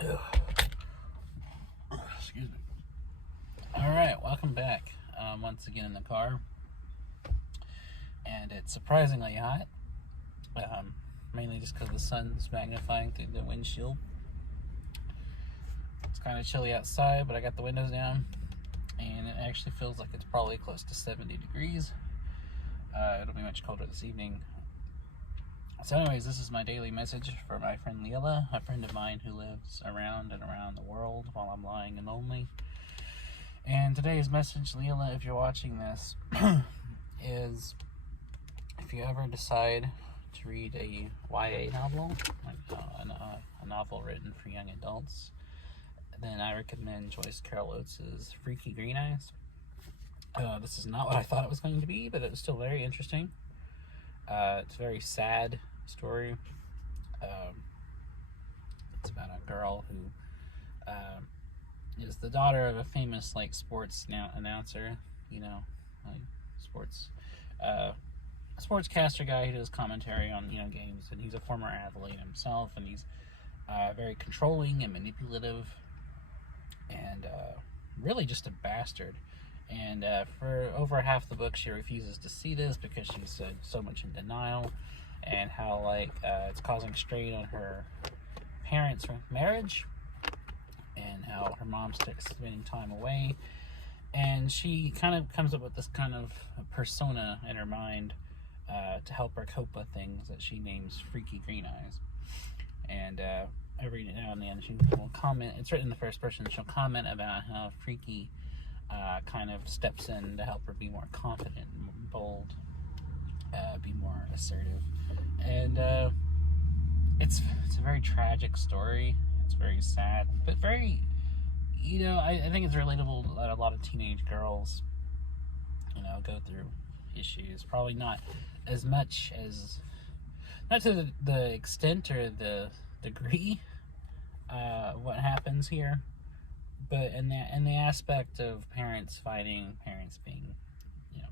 Excuse me. Alright, welcome back. Once again in the car. And it's surprisingly hot. Mainly just because the sun's magnifying through the windshield. It's kind of chilly outside, but I got the windows down. And it actually feels like it's probably close to 70 degrees. It'll be much colder this evening. So anyways, this is my daily message for my friend Lilla, a friend of mine who lives around and around the world while I'm lying and lonely. And today's message, Lilla, if you're watching this, is if you ever decide to read a YA novel, like a novel written for young adults, then I recommend Joyce Carol Oates' Freaky Green Eyes. This is not what I thought it was going to be, but it was still very interesting. It's a very sad story. It's about a girl who is the daughter of a famous sports announcer, like sportscaster guy who does commentary on games, and he's a former athlete himself, and he's very controlling and manipulative, and really just a bastard. And for over half the book, she refuses to see this because she's so much in denial, and how it's causing strain on her parents' marriage, and how her mom's spending time away. And she kind of comes up with this kind of persona in her mind to help her cope with things that she names Freaky Green Eyes. And every now and then she will comment. It's written in the first person. She'll comment about how Freaky kind of steps in to help her be more confident and bold, be more assertive. And it's a very tragic story. It's very sad, but very, I think it's relatable that a lot of teenage girls, go through issues. Probably not as much as, not to the extent or the degree what happens here, but in the aspect of parents fighting, parents being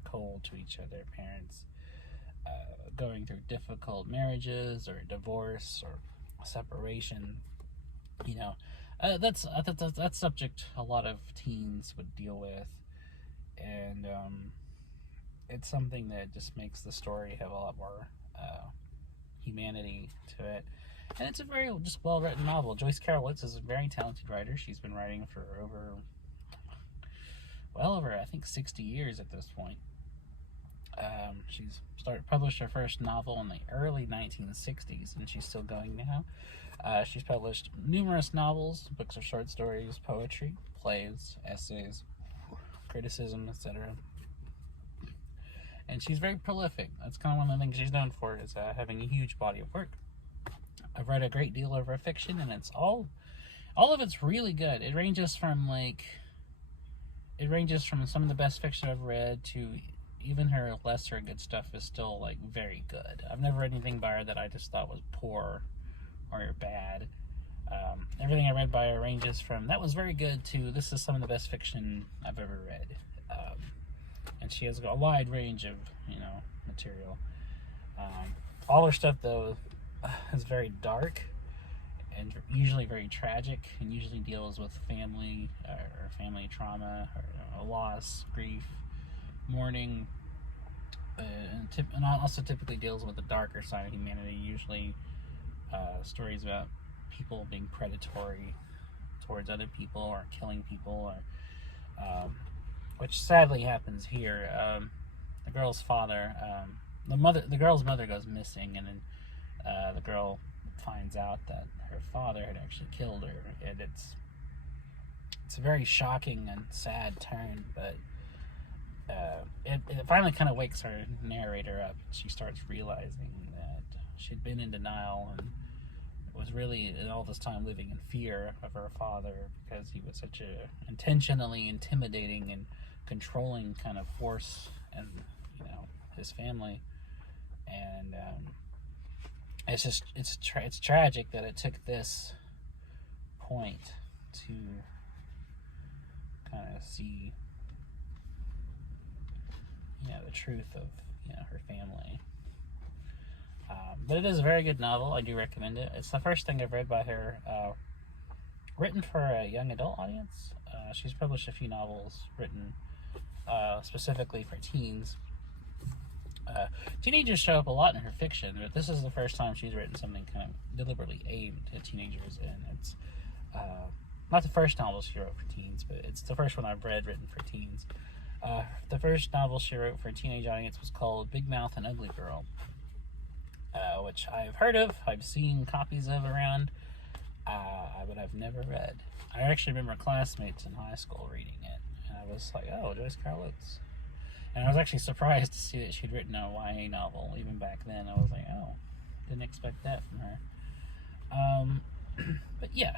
cold to each other, parents going through difficult marriages or divorce or separation, that's subject a lot of teens would deal with, and it's something that just makes the story have a lot more humanity to it. And it's a very just well-written novel. Joyce Carol Oates is a very talented writer. She's been writing for over I think 60 years at this point. She's published her first novel in the early 1960s, and she's still going now. She's published numerous novels, books of short stories, poetry, plays, essays, criticism, etc. And she's very prolific. That's kind of one of the things she's known for, is having a huge body of work. I've read a great deal of her fiction, and it's all of it's really good. It ranges from some of the best fiction I've read to even her lesser good stuff is still very good. I've never read anything by her that I just thought was poor or bad. Everything I read by her ranges from that was very good to this is some of the best fiction I've ever read. And she has a wide range of material. All her stuff though is very dark and usually very tragic, and usually deals with family or family trauma or loss, grief, mourning, and also typically deals with the darker side of humanity. Usually stories about people being predatory towards other people or killing people, or which sadly happens here. The girl's father, the girl's mother goes missing, and then the girl finds out that her father had actually killed her, and it's a very shocking and sad turn, but it finally kind of wakes her narrator up. She starts realizing that she'd been in denial and was really all this time living in fear of her father, because he was such a intentionally intimidating and controlling kind of force in his family. And it's tragic that it took this point to kind of see the truth of her family. But it is a very good novel. I do recommend it. It's the first thing I've read by her written for a young adult audience. She's published a few novels written specifically for teens. Teenagers show up a lot in her fiction, but this is the first time she's written something kind of deliberately aimed at teenagers, and it's not the first novel she wrote for teens, but it's the first one I've read written for teens. The first novel she wrote for a teenage audience was called Big Mouth and Ugly Girl, which I've heard of, I've seen copies of around, but I've never read. I actually remember classmates in high school reading it, and I was like, oh, Joyce Carol Oates. And I was actually surprised to see that she'd written a YA novel even back then. I was like, oh, didn't expect that from her. But yeah,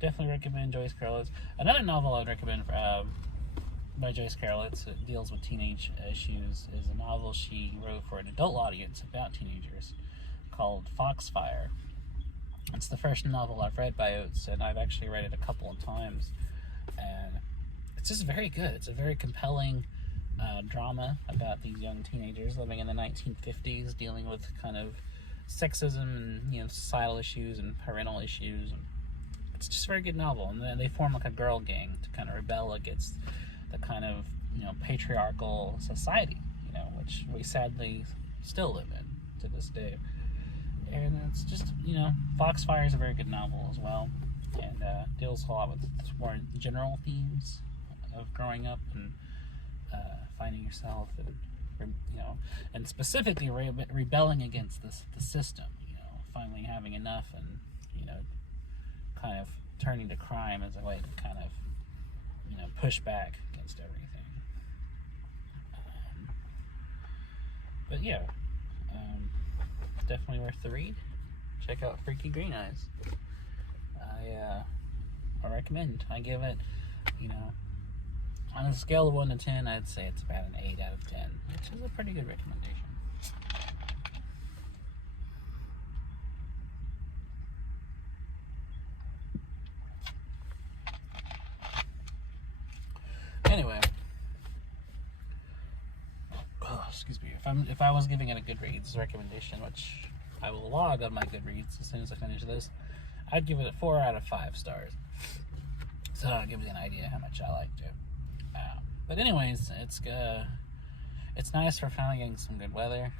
definitely recommend Joyce Carol Oates. Another novel I'd recommend by Joyce Carol Oates that deals with teenage issues is a novel she wrote for an adult audience about teenagers called Foxfire. It's the first novel I've read by Oates, and I've actually read it a couple of times, and it's just very good. It's a very compelling drama about these young teenagers living in the 1950s, dealing with kind of sexism and societal issues and parental issues. And it's just a very good novel, and then they form like a girl gang to kind of rebel against the kind of patriarchal society, which we sadly still live in to this day. And it's just Foxfire is a very good novel as well, and deals a lot with more general themes of growing up and finding yourself, and specifically rebelling against the system. Finally having enough, and kind of turning to crime as a way to kind of push back against everything. But yeah, definitely worth the read. Check out Freaky Green Eyes. I recommend. I give it, on a scale of 1 to 10, I'd say it's about an 8 out of 10, which is a pretty good recommendation. Anyway, excuse me. If I was giving it a Goodreads recommendation, which I will log on my Goodreads as soon as I finish this, I'd give it a 4 out of 5 stars. So I'll give you an idea how much I liked it. But anyways, it's nice for finally getting some good weather.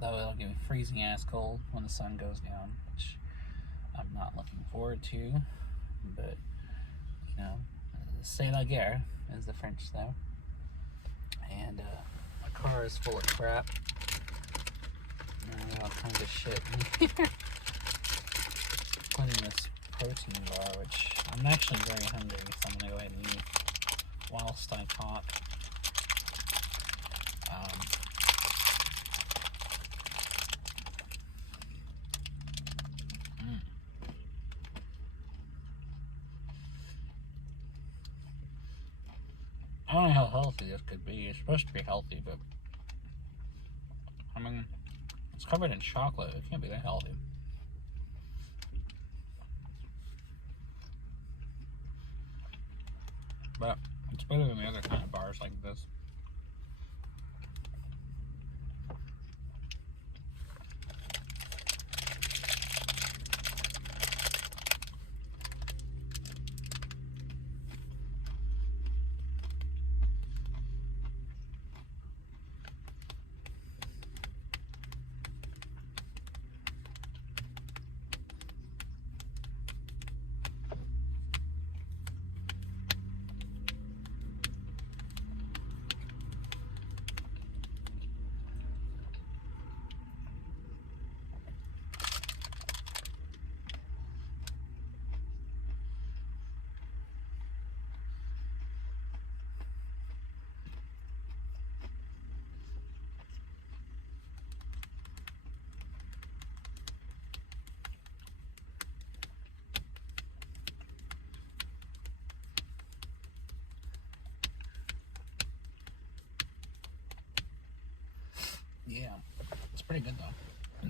Though it'll get freezing ass cold when the sun goes down, which I'm not looking forward to. But c'est la guerre, as the French say. And my car is full of crap. All kinds of shit in here. Including this protein bar, which I'm actually very hungry, so I'm gonna go ahead and eat whilst I talk. I don't know how healthy this could be. It's supposed to be healthy, but I mean, it's covered in chocolate. It can't be that healthy. But it's better than the other kind of bars like this. Yeah, it's pretty good though.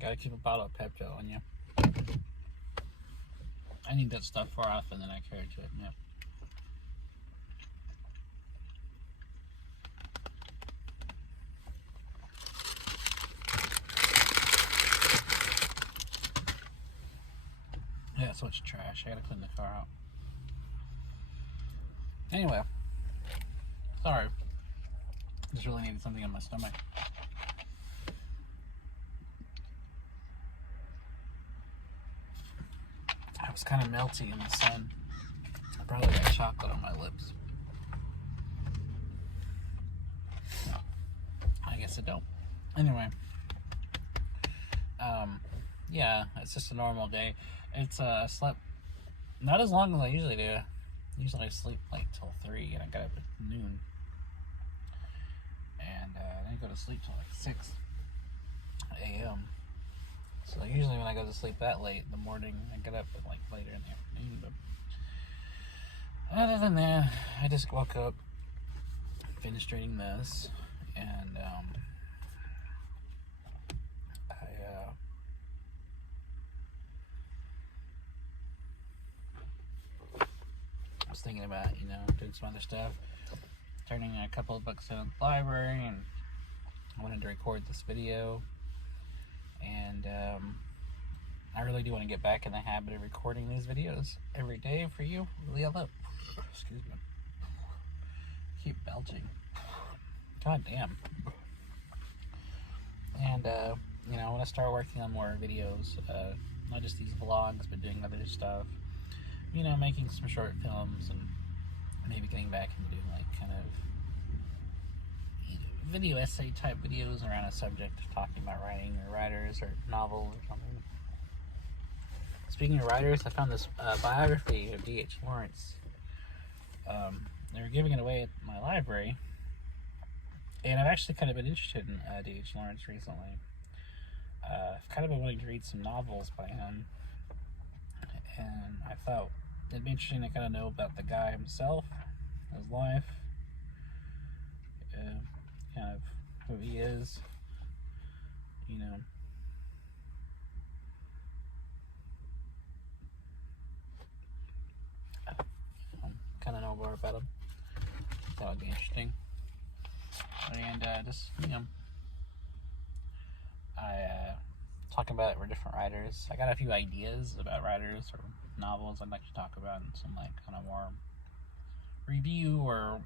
Gotta keep a bottle of Pepto on you. I need that stuff far often than I care to admit. Yeah, so much trash. I gotta clean the car out. Anyway, sorry. Just really needed something in my stomach. I was kind of melty in the sun. I probably got chocolate on my lips. I guess I don't. Anyway, yeah, it's just a normal day. It's I slept not as long as I usually do. Usually I sleep like till 3 and I got up at noon. And I didn't go to sleep till like 6 a.m. So usually when I go to sleep that late in the morning, I get up at like later in the afternoon. But other than that, I just woke up, finished reading this, and I was thinking about, doing some other stuff, turning a couple of books in the library, and I wanted to record this video. And I really do want to get back in the habit of recording these videos every day for you, Lilla. Excuse me. Keep belching. God damn. And I want to start working on more videos, not just these vlogs, but doing other stuff. Making some short films and maybe getting back into doing like kind of video essay type videos around a subject, talking about writing or writers or novels or something. Speaking of writers, I found this biography of D.H. Lawrence. They were giving it away at my library, and I've actually kind of been interested in D.H. Lawrence recently. I've kind of been wanting to read some novels by him, and I thought it'd be interesting to kind of know about the guy himself, his life, kind of who he is, kind of know more about him. That would be interesting. And just, talking about it with different writers. I got a few ideas about writers or novels I'd like to talk about, and some like kind of more review or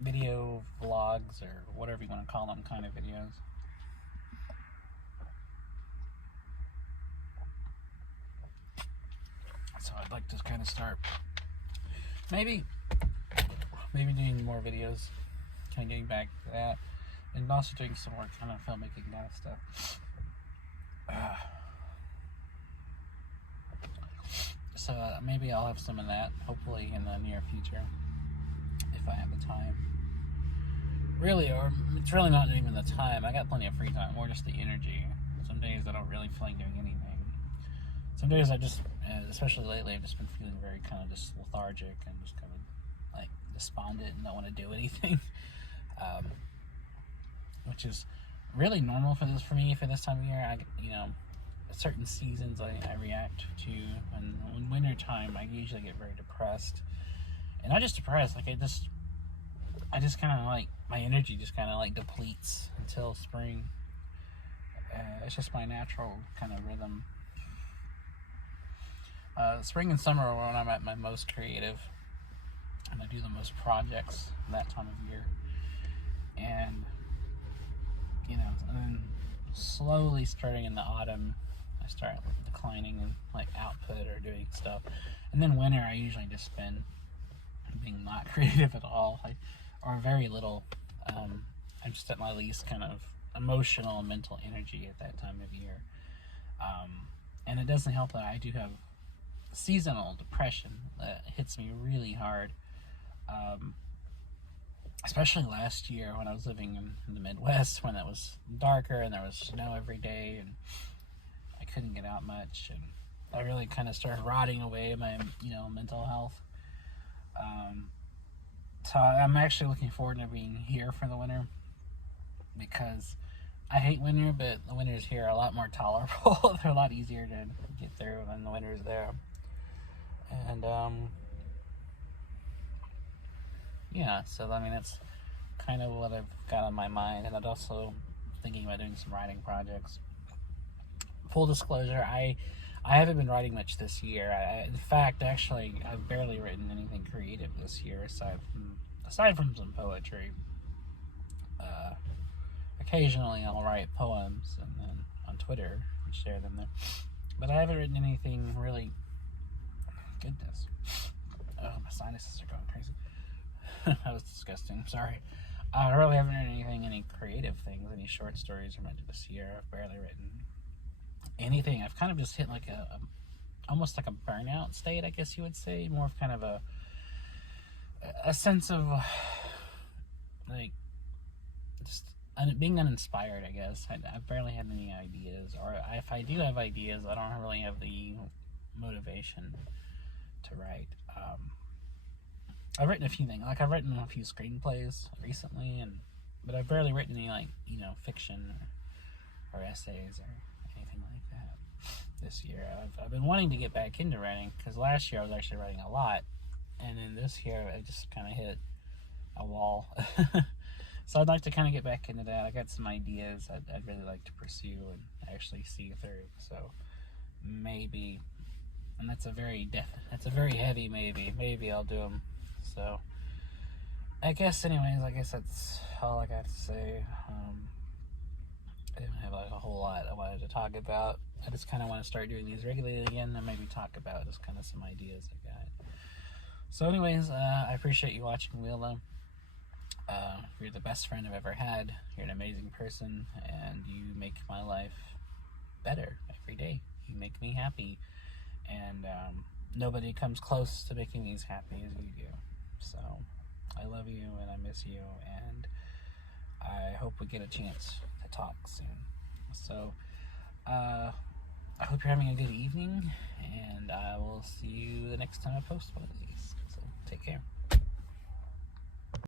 video vlogs or whatever you want to call them kind of videos. So I'd like to kind of start maybe doing more videos, kind of getting back to that, and also doing some more kind of filmmaking kind of stuff. So maybe I'll have some of that, hopefully in the near future, if I have the time. Really, or it's really not even the time. I got plenty of free time, more just the energy. Some days I don't really feel like doing anything. Some days I just, especially lately, I've just been feeling very kind of just lethargic and just kind of like despondent and don't want to do anything. Which is really normal for me for this time of year. Certain seasons I react to, and in winter time I usually get very depressed, and not just depressed, like I just kind of like my energy just kind of like depletes until spring. It's just my natural kind of rhythm. Spring and summer are when I'm at my most creative, and I do the most projects that time of year, and then slowly starting in the autumn I start declining in like output or doing stuff, and then winter I usually just spend being not creative at all, or very little. I'm just at my least kind of emotional and mental energy at that time of year, and it doesn't help that I do have seasonal depression that hits me really hard, especially last year when I was living in the Midwest, when it was darker and there was snow every day and I couldn't get out much, and I really kind of started rotting away my mental health. So I'm actually looking forward to being here for the winter, because I hate winter, but the winters here are a lot more tolerable. They're a lot easier to get through than the winters there. And yeah, so I mean that's kind of what I've got on my mind, and I'm also thinking about doing some writing projects. Full disclosure, I haven't been writing much this year. In fact, actually, I've barely written anything creative this year aside from some poetry. Uh, Occasionally, I'll write poems and then on Twitter and share them there. But I haven't written anything really. Goodness, oh, my sinuses are going crazy. That was disgusting. Sorry. I really haven't written any creative things, any short stories or much this year. I've barely written anything. I've kind of just hit like almost like a burnout state, I guess you would say. More of kind of a sense of like just being uninspired, I guess. I've barely had any ideas, or if I do have ideas, I don't really have the motivation to write. I've written a few things. Like I've written a few screenplays recently, but I've barely written any fiction or essays or anything like that this year. I've been wanting to get back into writing because last year I was actually writing a lot, and then this year I just kind of hit a wall. So I'd like to kind of get back into that. I got some ideas I'd really like to pursue and actually see through. So maybe, and that's a very heavy maybe. Maybe I'll do them. So I guess that's all I got to say. I didn't have a whole lot I wanted to talk about. I just kind of want to start doing these regularly again and maybe talk about just kind of some ideas I got. So anyways, I appreciate you watching, Lilla. You're the best friend I've ever had. You're an amazing person, and you make my life better every day. You make me happy, and nobody comes close to making me as happy as you do. So I love you, and I miss you, and I hope we get a chance to talk soon. So I hope you're having a good evening, and I will see you the next time I post one of these. So take care.